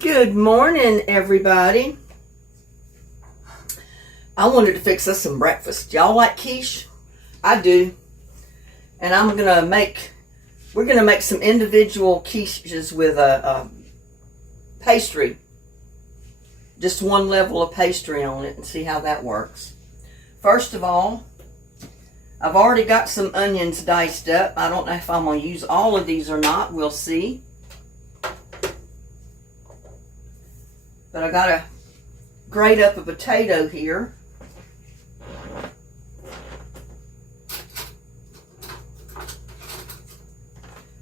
Good morning, everybody. I wanted to fix us some breakfast. Y'all like quiche? I do. And we're gonna make some individual quiches with a pastry. Just one level of pastry on it and see how that works. First of all, I've already got some onions diced up. I don't know if I'm gonna use all of these or not. We'll see. But I gotta grate up a potato here.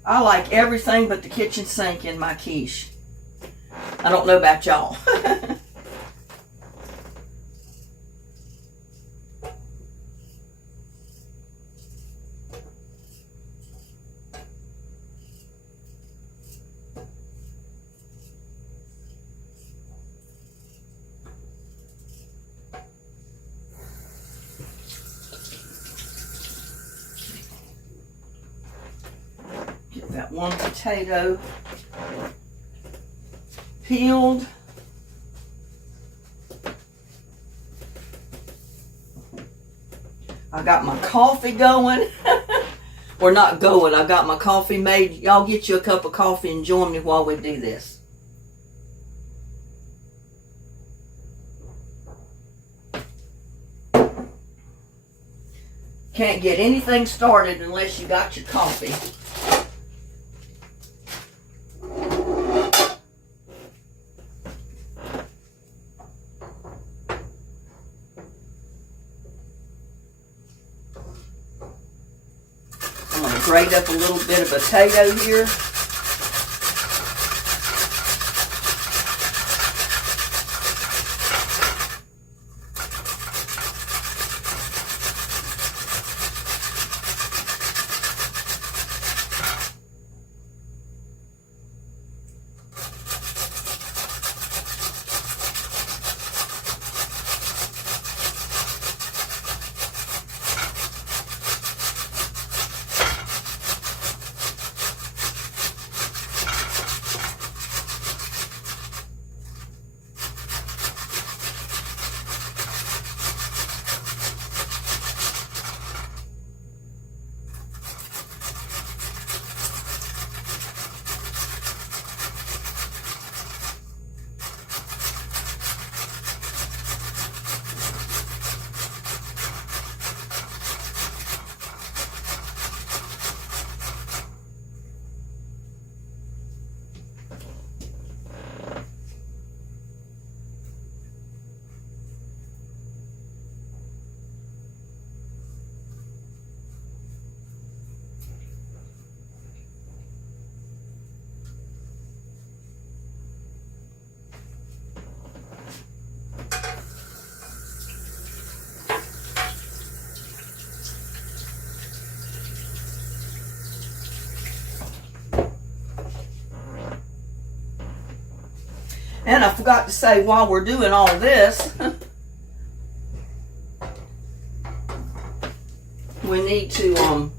I like everything but the kitchen sink in my quiche. I don't know about y'all. Get that one potato peeled. I got my coffee going. Or not going, I got my coffee made. Y'all get you a cup of coffee and join me while we do this. Can't get anything started unless you got your coffee. I'm going to grate up a little bit of potato here. And I forgot to say, while we're doing all this, we need to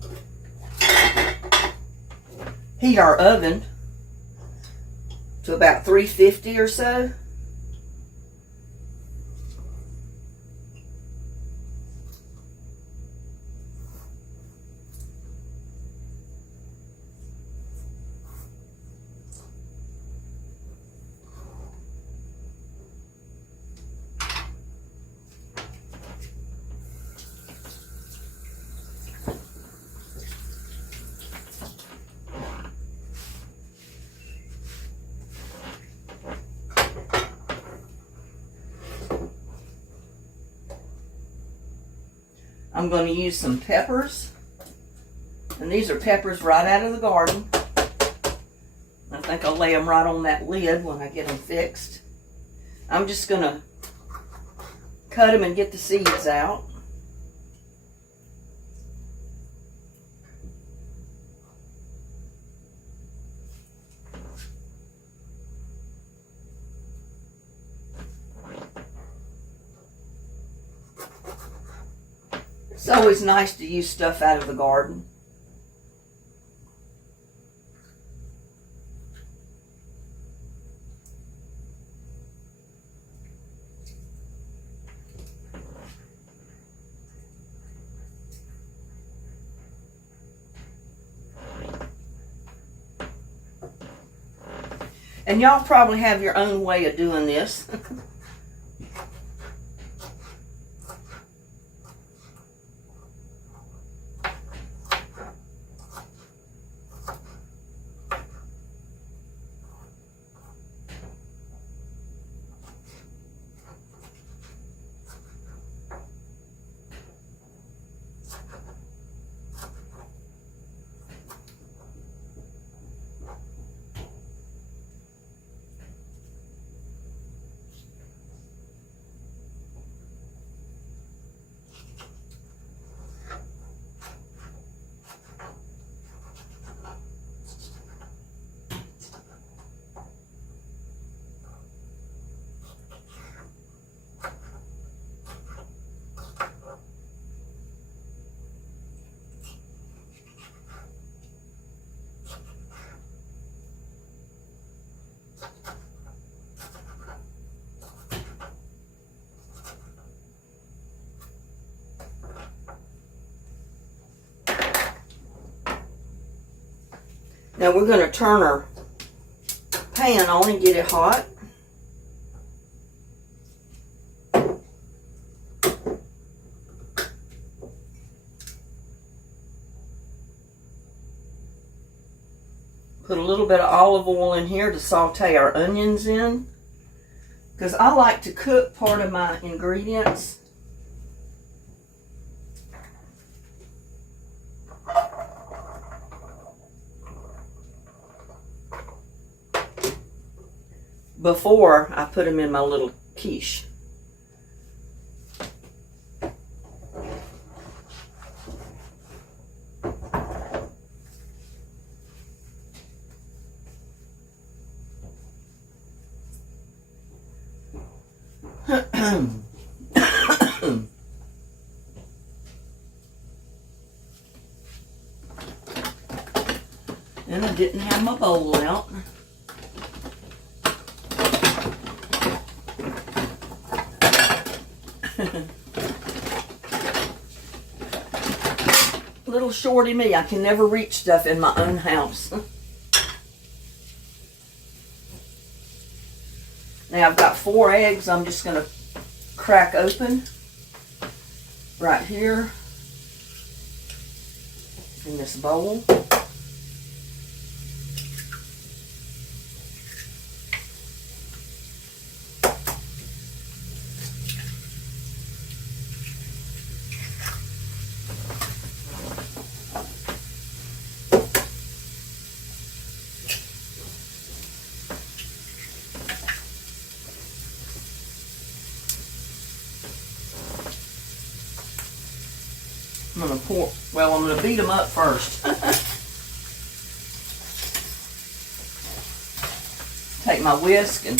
heat our oven to about 350 or so. I'm going to use some peppers. And these are peppers right out of the garden. I think I'll lay them right on that lid when I get them fixed. I'm just going to cut them and get the seeds out. It's always nice to use stuff out of the garden. And y'all probably have your own way of doing this. Now we're going to turn our pan on and get it hot. Put a little bit of olive oil in here to saute our onions in, because I like to cook part of my ingredients before I put them in my little quiche. And I didn't have my bowl out. Little shorty me, I can never reach stuff in my own house. Now I've got 4 eggs I'm just going to crack open right here in this bowl. I'm going to pour, well, I'm going to beat them up first. Take my whisk and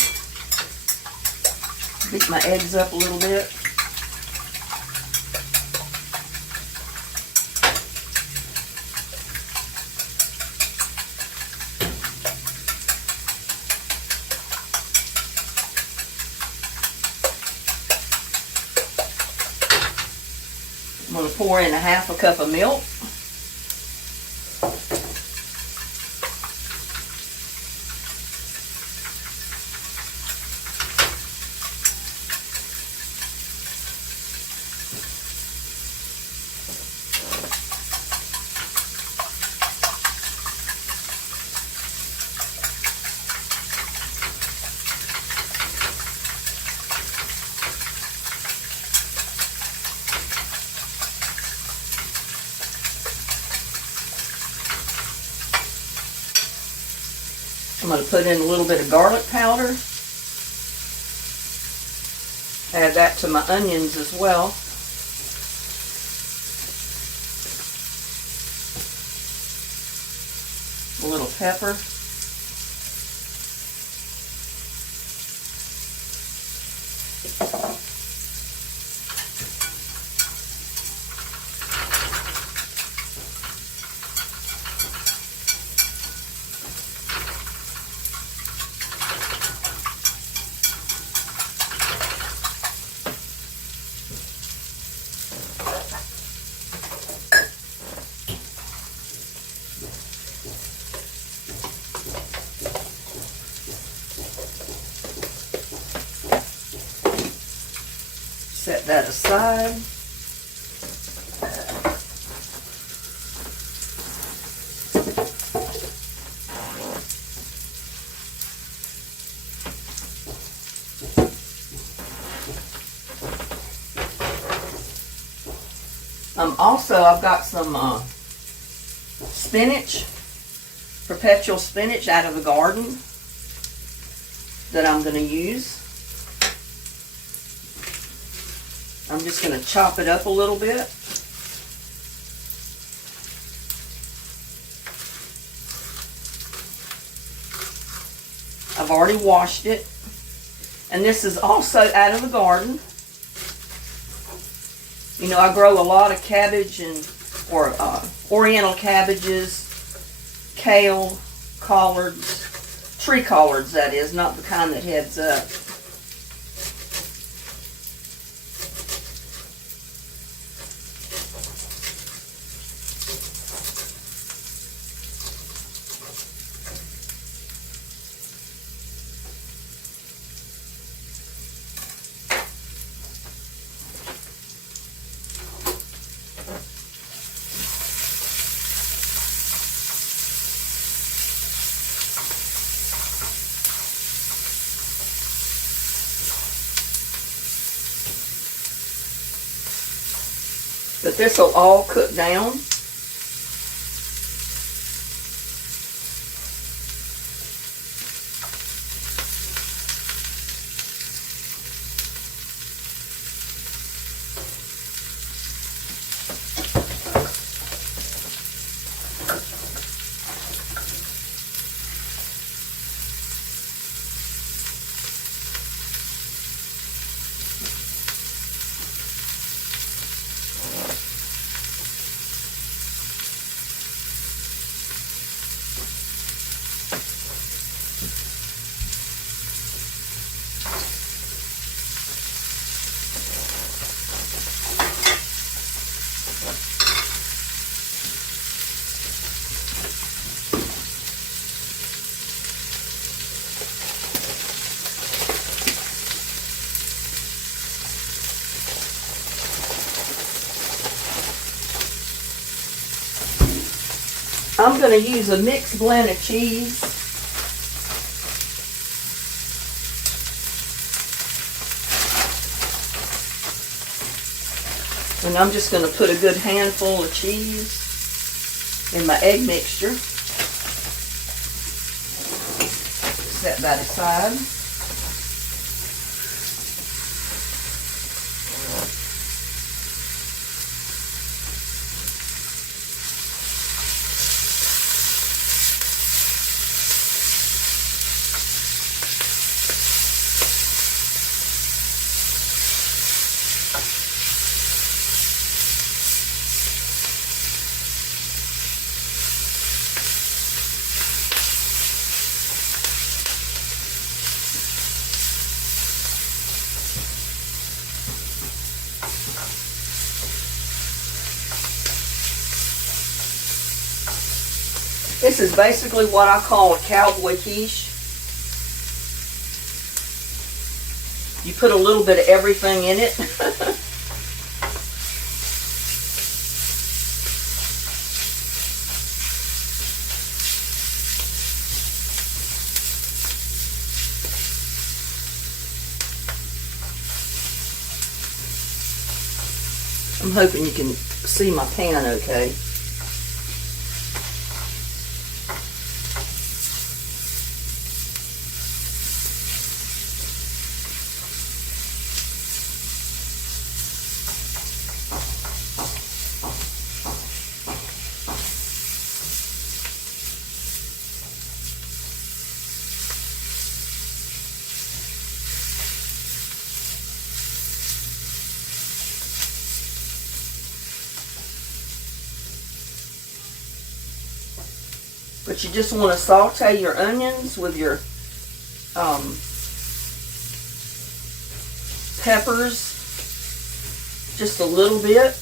beat my eggs up a little bit. I'm going to pour in 1/2 cup of milk. I'm going to put in a little bit of garlic powder. Add that to my onions as well. A little pepper. that aside. Also, I've got some spinach, perpetual spinach out of the garden that I'm going to use. I'm just going to chop it up a little bit. I've already washed it. And this is also out of the garden. You know, I grow a lot of cabbage or oriental cabbages, kale, collards, tree collards that is, not the kind that heads up. But this will all cook down. I'm going to use a mixed blend of cheese. And I'm just going to put a good handful of cheese in my egg mixture. Set that aside. This is basically what I call a cowboy quiche. You put a little bit of everything in it. I'm hoping you can see my pan okay. But you just want to saute your onions with your peppers just a little bit.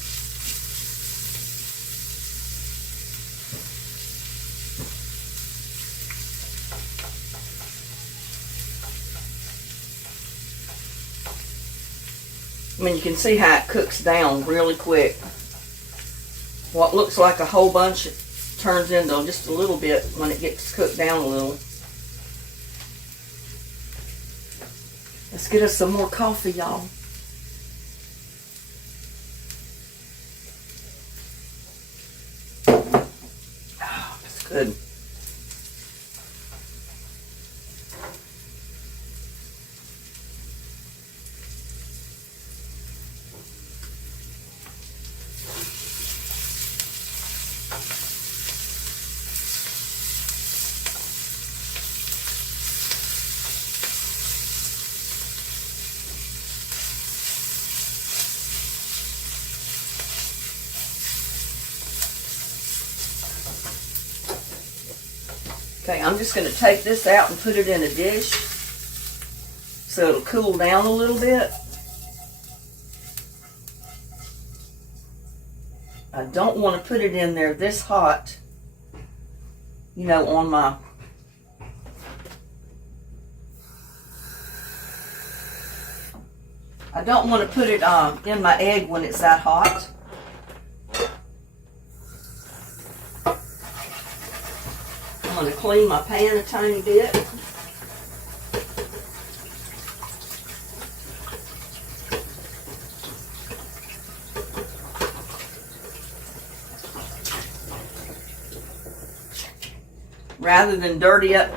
I mean, you can see how it cooks down really quick. What looks like a whole bunch turns into just a little bit when it gets cooked down a little. Let's get us some more coffee, y'all. Oh, that's good. Okay, I'm just going to take this out and put it in a dish so it'll cool down a little bit. I don't want to put it in there this hot, you know, on my I don't want to put it in my egg when it's that hot. I'm going to clean my pan a tiny bit. Rather than dirty up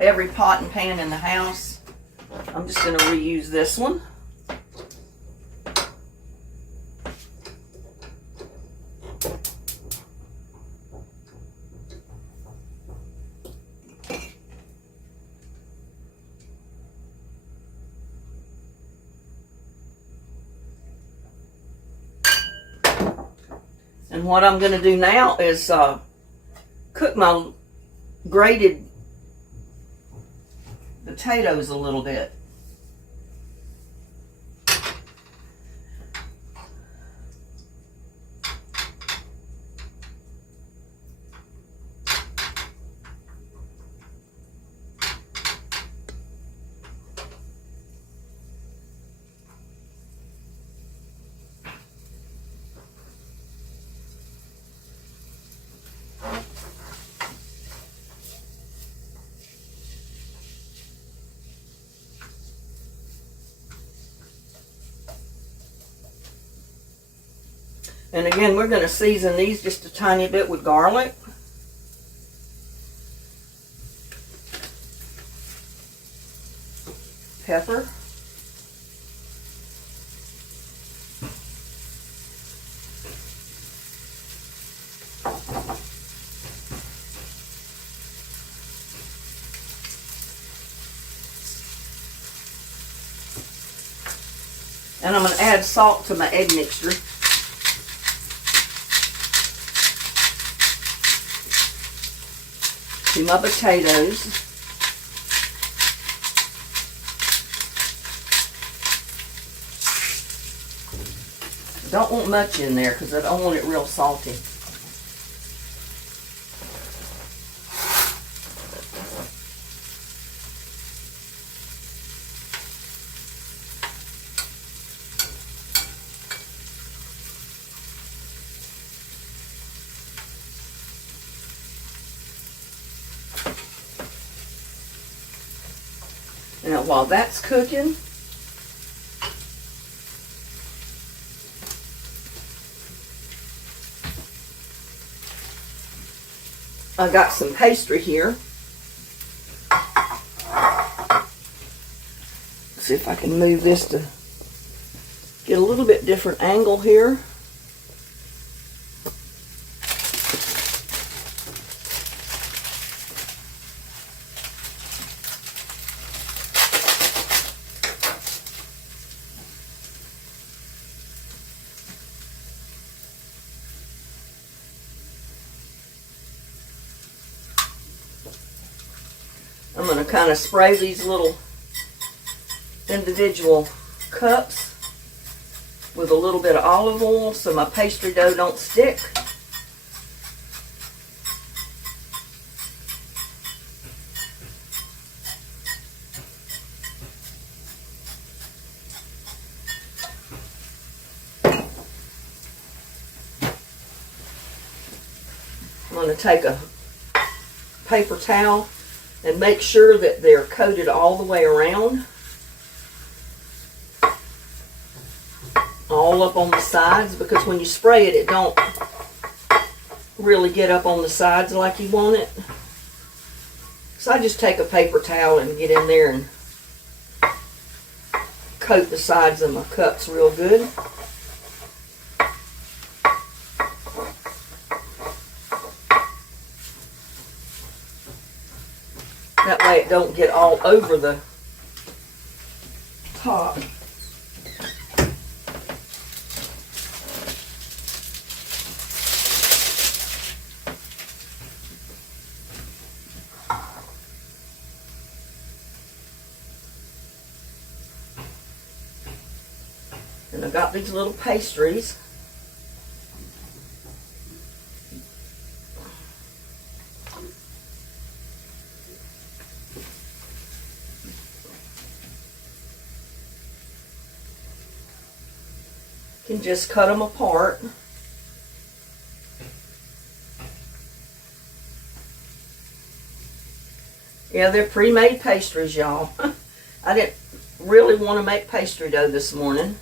every pot and pan in the house, I'm just going to reuse this one. And what I'm going to do now is cook my grated potatoes a little bit. And again, we're going to season these just a tiny bit with garlic. Pepper. And I'm going to add salt to my egg mixture. To my potatoes. Don't want much in there because I don't want it real salty. Now, while that's cooking, I got some pastry here. See if I can move this to get a little bit different angle here. I'm going to kind of spray these little individual cups with a little bit of olive oil so my pastry dough don't stick. going to take a paper towel and make sure that they're coated all the way around. All up on the sides, because when you spray it, it don't really get up on the sides like you want it. So I just take a paper towel and get in there and coat the sides of my cups real good. That way it don't get all over the top. And I've got these little pastries. You can just cut them apart. Yeah, they're pre-made pastries, y'all. I didn't really want to make pastry dough this morning.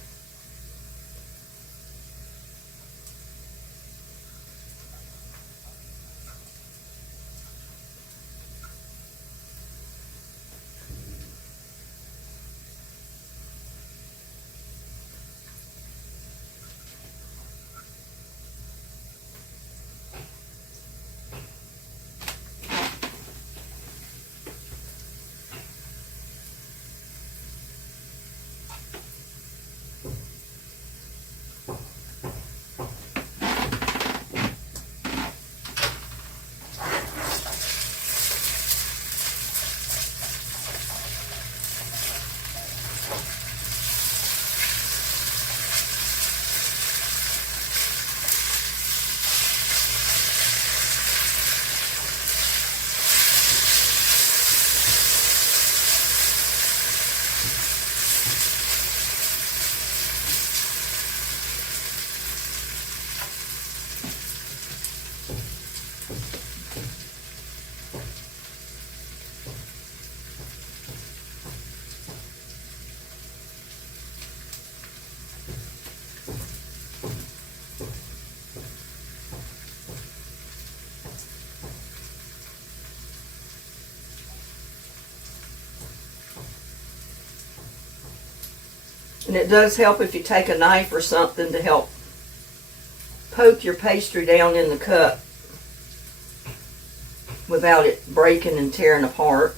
And it does help if you take a knife or something to help poke your pastry down in the cup without it breaking and tearing apart.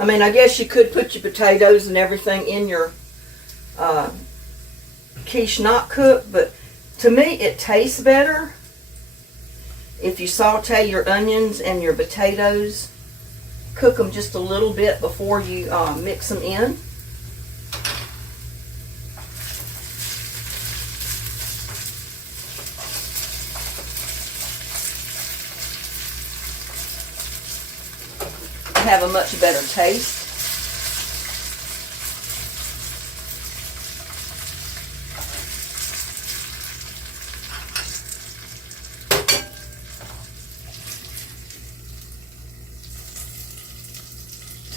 I mean, I guess you could put your potatoes and everything in your quiche not cooked, but to me it tastes better if you saute your onions and your potatoes, cook them just a little bit before you mix them in. Have a much better taste.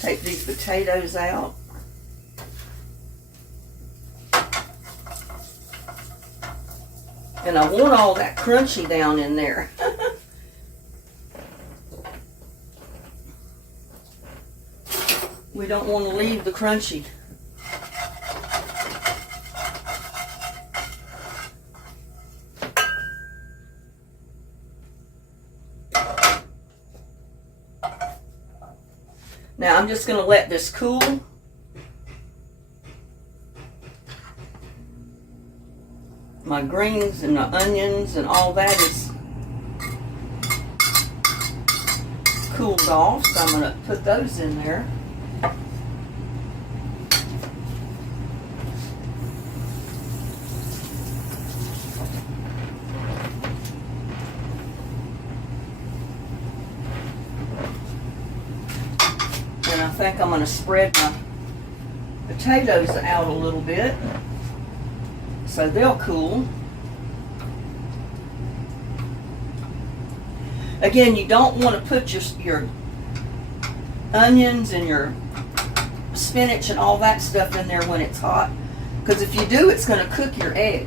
Take these potatoes out. And I want all that crunchy down in there. We don't want to leave the crunchy. Now I'm just going to let this cool. My greens and the onions and all that is cooled off, so I'm going to put those in there. And I think I'm going to spread my potatoes out a little bit so they'll cool. Again, you don't want to put your onions and your spinach and all that stuff in there when it's hot, because if you do, it's going to cook your egg.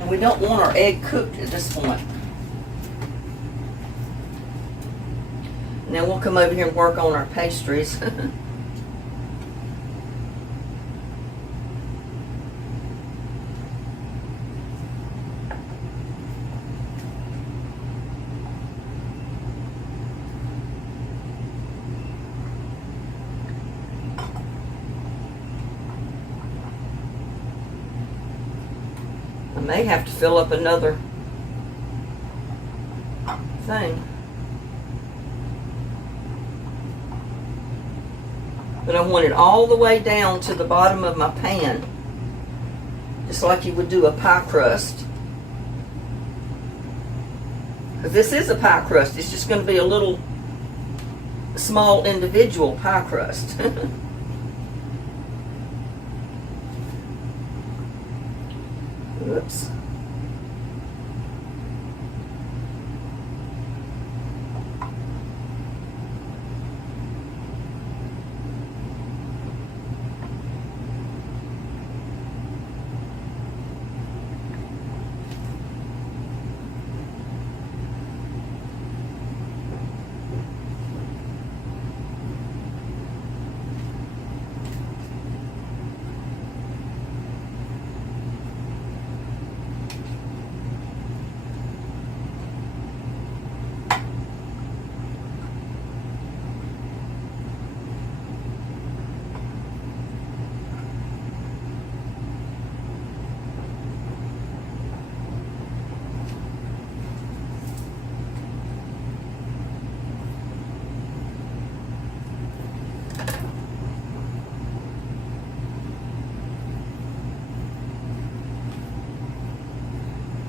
And we don't want our egg cooked at this point. And then we'll come over here and work on our pastries. I may have to fill up another thing. But I want it all the way down to the bottom of my pan, just like you would do a pie crust. Because this is a pie crust. It's just going to be a little small individual pie crust. Oops.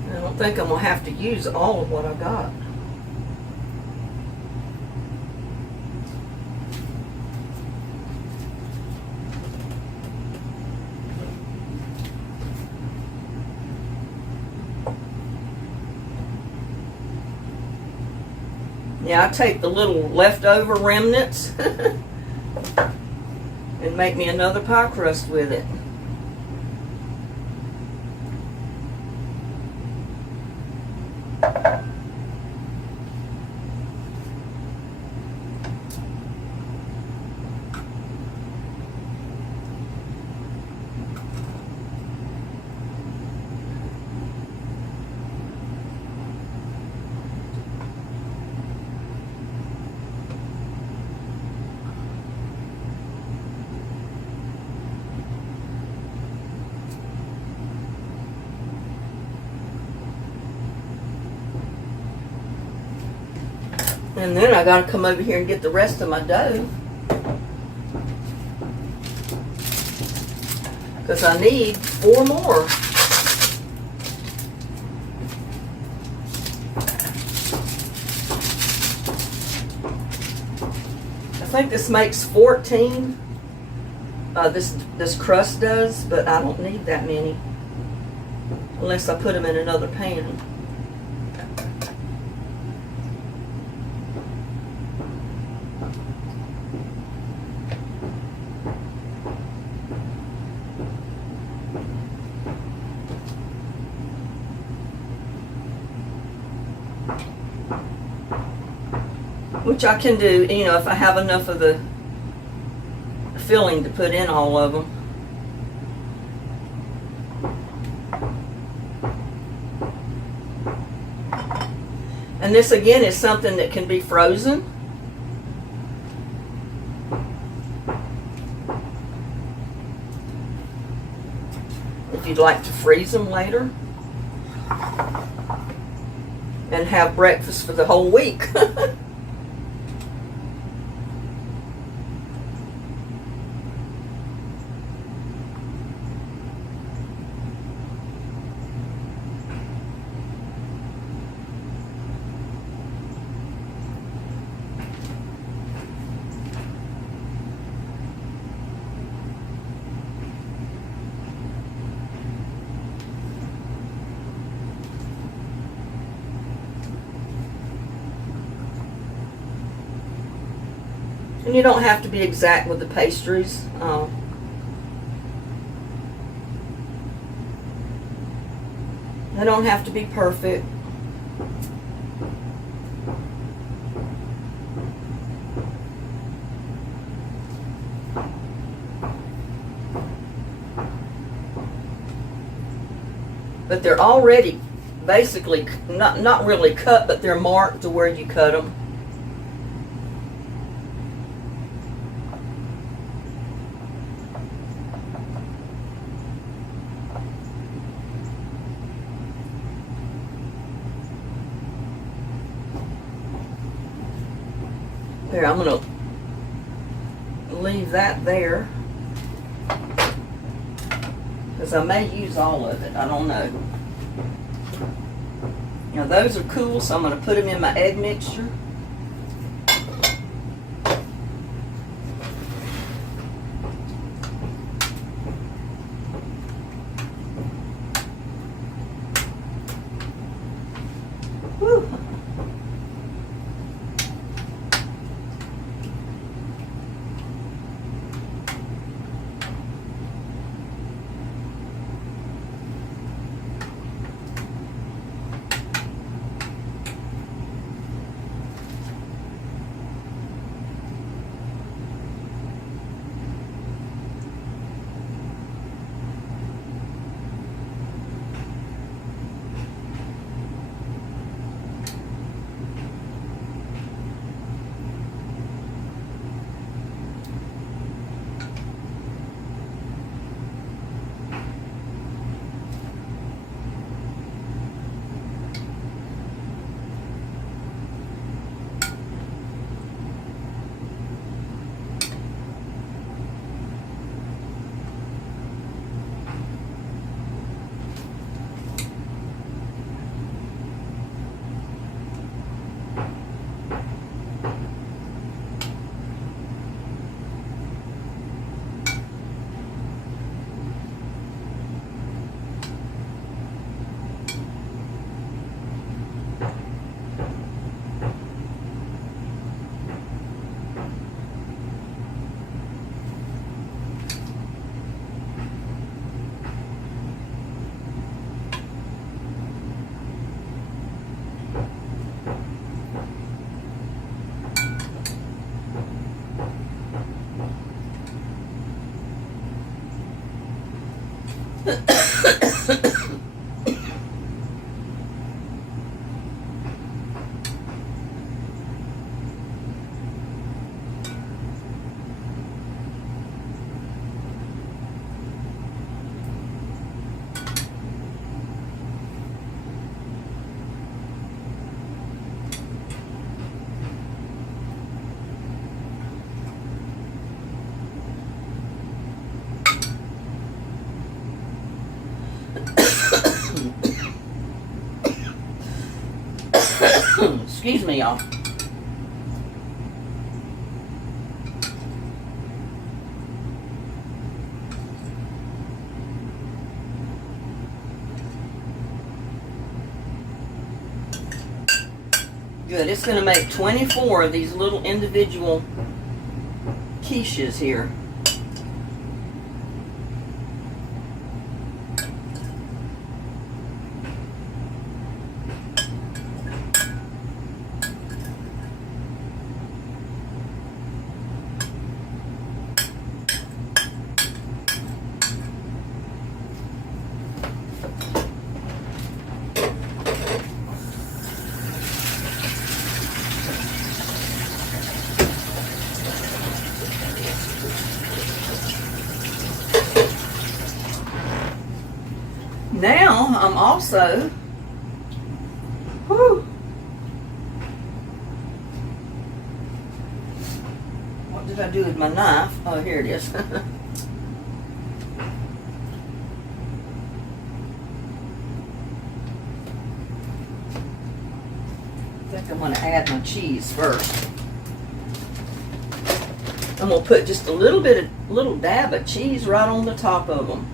I don't think I'm going to have to use all of what I got. Yeah, I take the little leftover remnants and make me another pie crust with it. And then I gotta come over here and get the rest of my dough, because I need 4 more. I think this makes 14. This crust does, but I don't need that many unless I put them in another pan. Which I can do, you know, if I have enough of the filling to put in all of them. And this again is something that can be frozen. you'd like to freeze them later and have breakfast for the whole week. And you don't have to be exact with the pastries. They don't have to be perfect. But they're already basically not really cut, but they're marked to where you cut them. Here, I'm going to leave that there because I may use all of it. I don't know. Now those are cool, so I'm going to put them in my egg mixture. Whew. Excuse me, y'all. Good. It's going to make 24 of these little individual quiches here. now I'm also, whew, what did I do with my knife? Oh, here it is. I think I'm going to add my cheese first. I'm going to put just a little dab of cheese right on the top of them.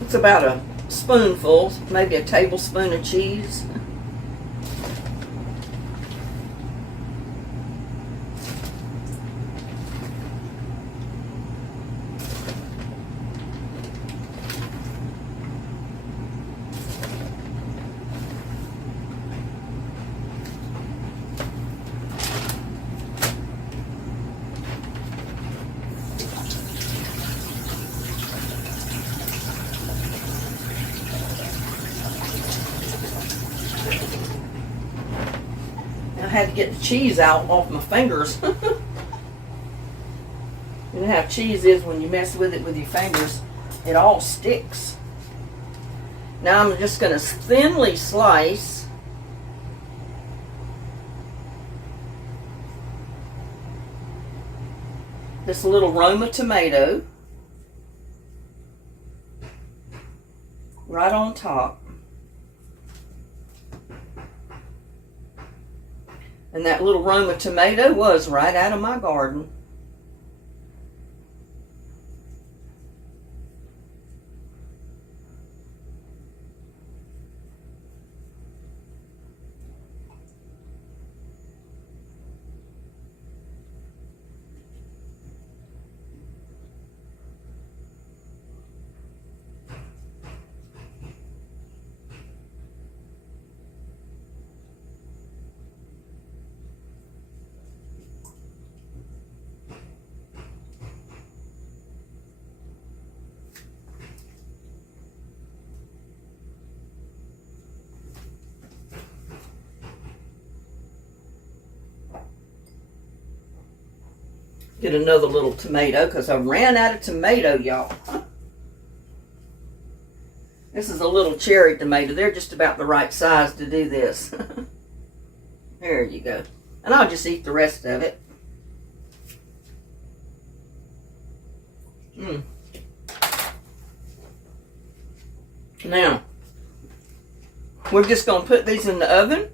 It's about a spoonful, maybe a tablespoon of cheese. I had to get the cheese out off my fingers. You know how cheese is when you mess with it with your fingers. It all sticks. Now I'm just going to thinly slice this little Roma tomato right on top. And that little Roma tomato was right out of my garden. Get another little tomato because I ran out of tomato, y'all. This is a little cherry tomato. They're just about the right size to do this. There you go. And I'll just eat the rest of it. Now, we're just going to put these in the oven.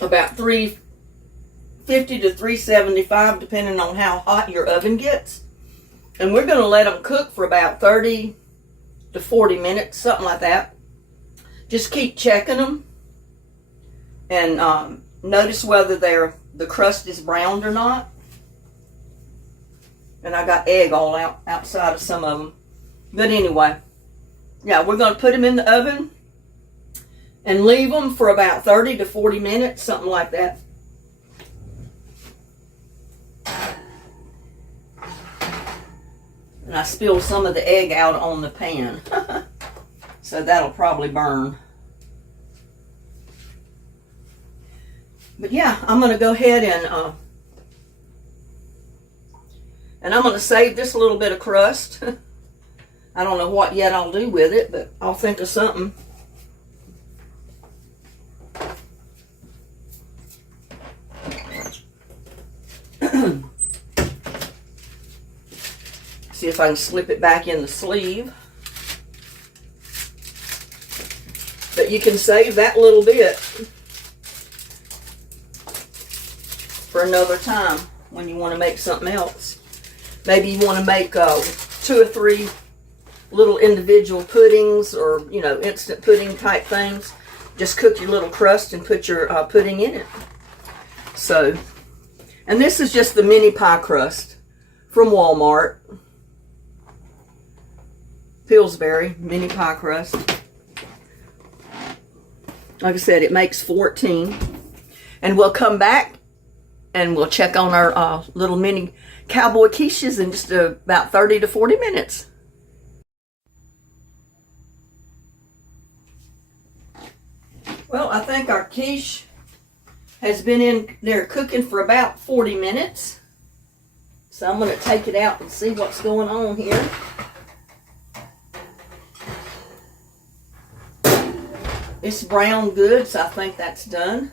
About 350 to 375, depending on how hot your oven gets. And we're going to let them cook for about 30 to 40 minutes, something like that. Just keep checking them. And notice whether the crust is browned or not. And I got egg all outside of some of them. But anyway, yeah, we're going to put them in the oven and leave them for about 30 to 40 minutes, something like that. And I spilled some of the egg out on the pan. So that'll probably burn. But yeah, I'm going to go ahead and I'm going to save this little bit of crust. I don't know what yet I'll do with it, but I'll think of something. See if I can slip it back in the sleeve. But you can save that little bit for another time when you want to make something else. Maybe you want to make 2 or 3 little individual puddings, or instant pudding type things. Just cook your little crust and put your pudding in it. So, and this is just the mini pie crust from Walmart. Pillsbury mini pie crust. Like I said, it makes 14. And we'll come back and we'll check on our little mini Cowboy quiches in just about 30 to 40 minutes. Well, I think our quiche has been in there cooking for about 40 minutes. So I'm going to take it out and see what's going on here. It's brown good, so I think that's done.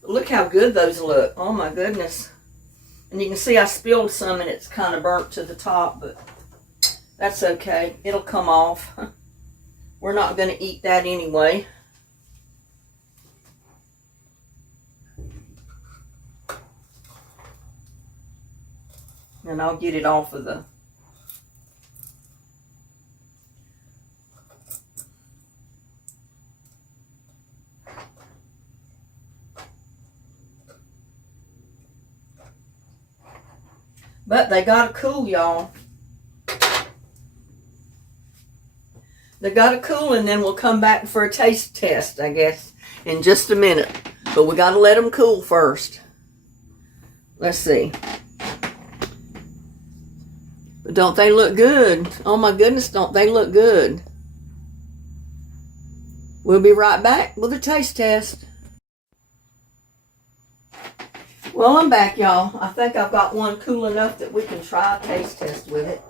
But look how good those look. Oh my goodness. And you can see I spilled some and it's kind of burnt to the top, but that's okay. It'll come off. We're not going to eat that anyway. And I'll get it off of the... But they gotta cool, y'all. They gotta cool, and then we'll come back for a taste test, I guess, in just a minute. But we gotta let them cool first. Let's see. But don't they look good? Oh my goodness, don't they look good? We'll be right back with a taste test. Well, I'm back, y'all. I think I've got one cool enough that we can try a taste test with it.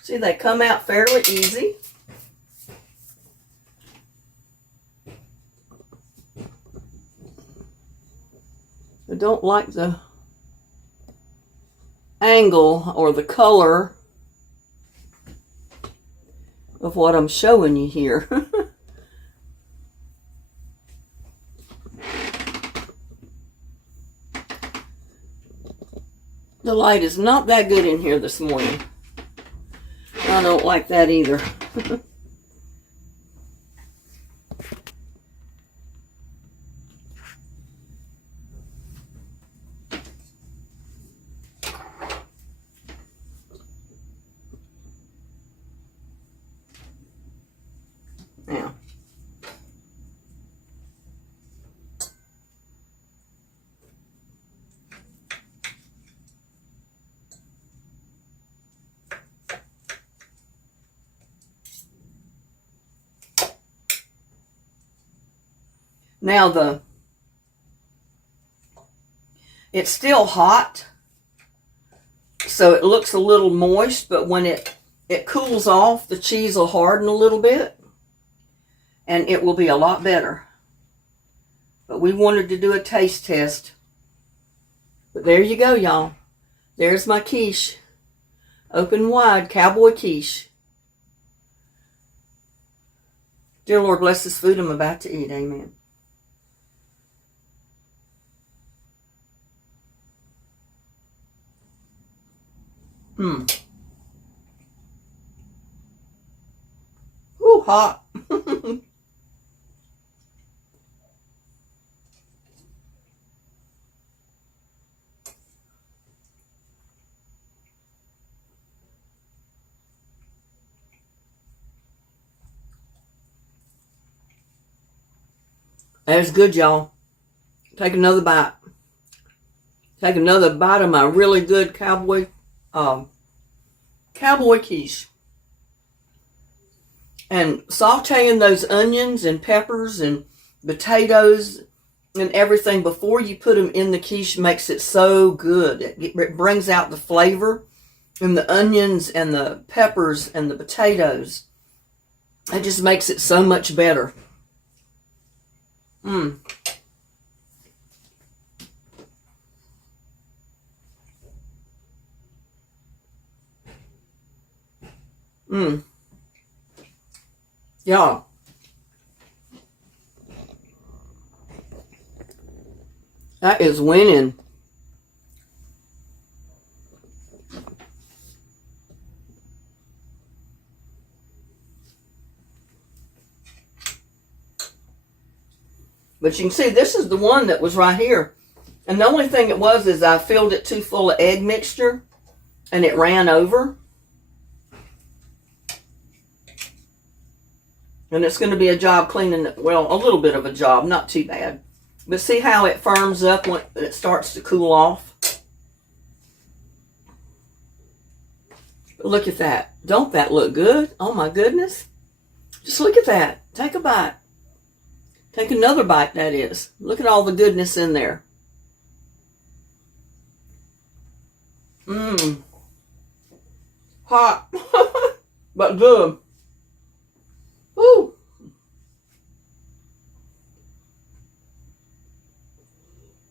See, they come out fairly easy. I don't like the angle or the color of what I'm showing you here. The light is not that good in here this morning. I don't like that either. Now, it's still hot, so it looks a little moist, but when it cools off, the cheese will harden a little bit, and it will be a lot better. But we wanted to do a taste test. But there you go, y'all. There's my quiche. Open wide, Cowboy quiche. Dear Lord, bless this food I'm about to eat. Amen. Ooh, hot. That's good, y'all. Take another bite. Take another bite of my really good Cowboy quiche. And sauteing those onions and peppers and potatoes and everything before you put them in the quiche makes it so good. It brings out the flavor in the onions and the peppers and the potatoes. It just makes it so much better. Y'all. That is winning. But you can see this is the one that was right here. And the only thing it was is I filled it too full of egg mixture and it ran over. And it's going to be a job cleaning it. Well, a little bit of a job, not too bad. But see how it firms up when it starts to cool off? But look at that. Don't that look good? Oh my goodness. Just look at that. Take a bite. Take another bite, that is. Look at all the goodness in there. Mmm. Hot. But good. Woo.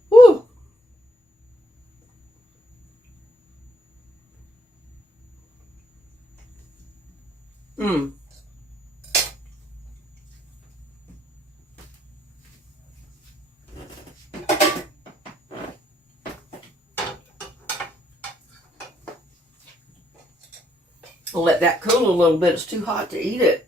Woo. Mmm. I'll let that cool a little bit. It's too hot to eat it.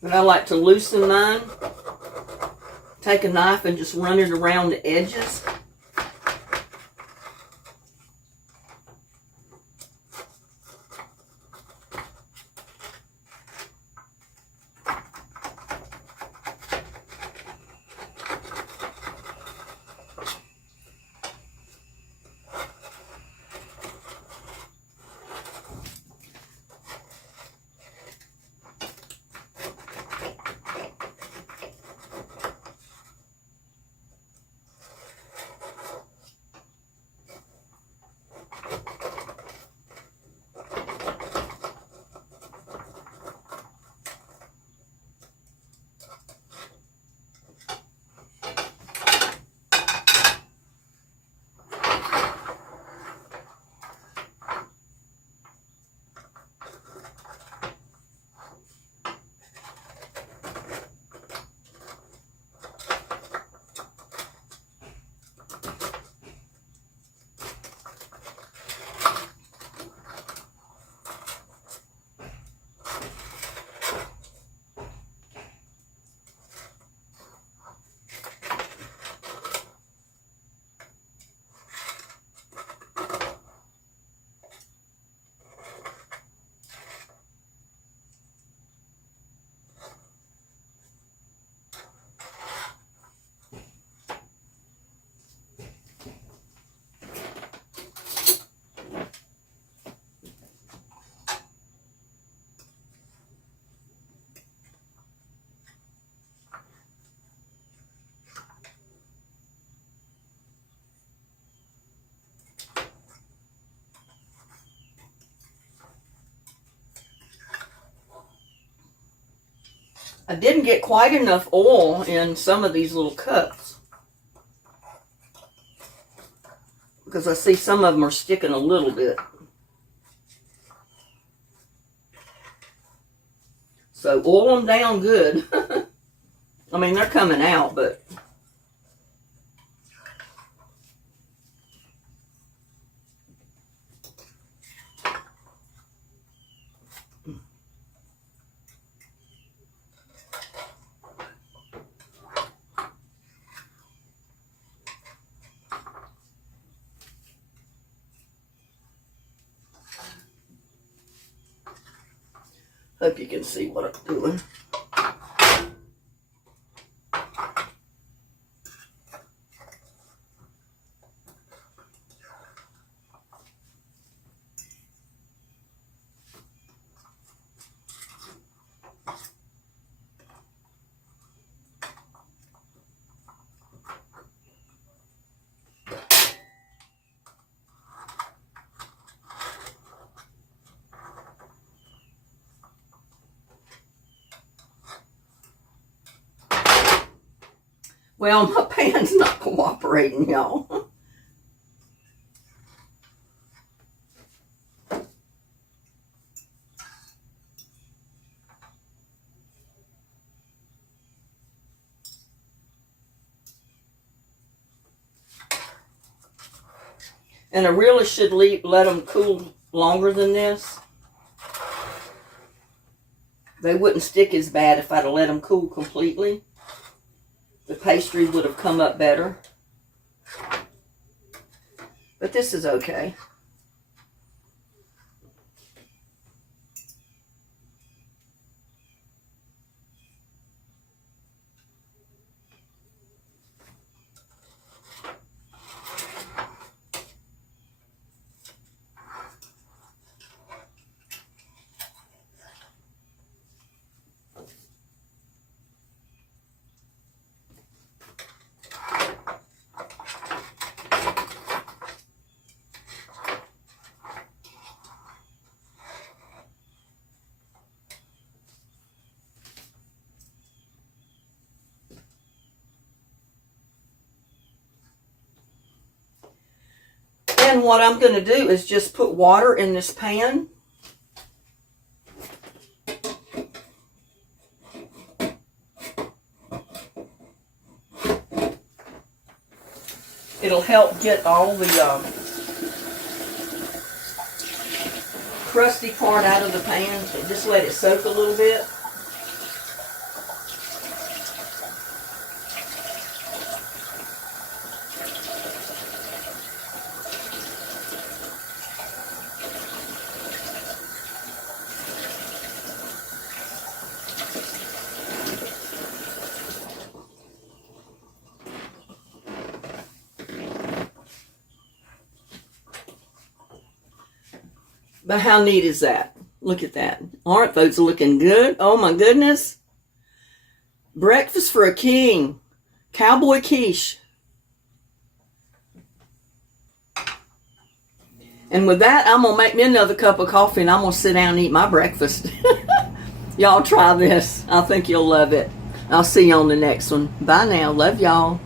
But I like to loosen mine. Take a knife and just run it around the edges. I didn't get quite enough oil in some of these little cups, because I see some of them are sticking a little bit. So oil them down good. I mean, they're coming out, but hope you can see what I'm doing. Well, my pan's not cooperating, y'all. And I really should let them cool longer than this. They wouldn't stick as bad if I'd have let them cool completely. The pastry would have come up better. But this is okay. And what I'm going to do is just put water in this pan. It'll help get all the crusty part out of the pan. Just let it soak a little bit. But how neat is that? Look at that. Aren't those looking good? Oh my goodness. Breakfast for a king. Cowboy quiche. And with that, I'm going to make me another cup of coffee and I'm going to sit down and eat my breakfast. Y'all try this. I think you'll love it. I'll see you on the next one. Bye now. Love y'all.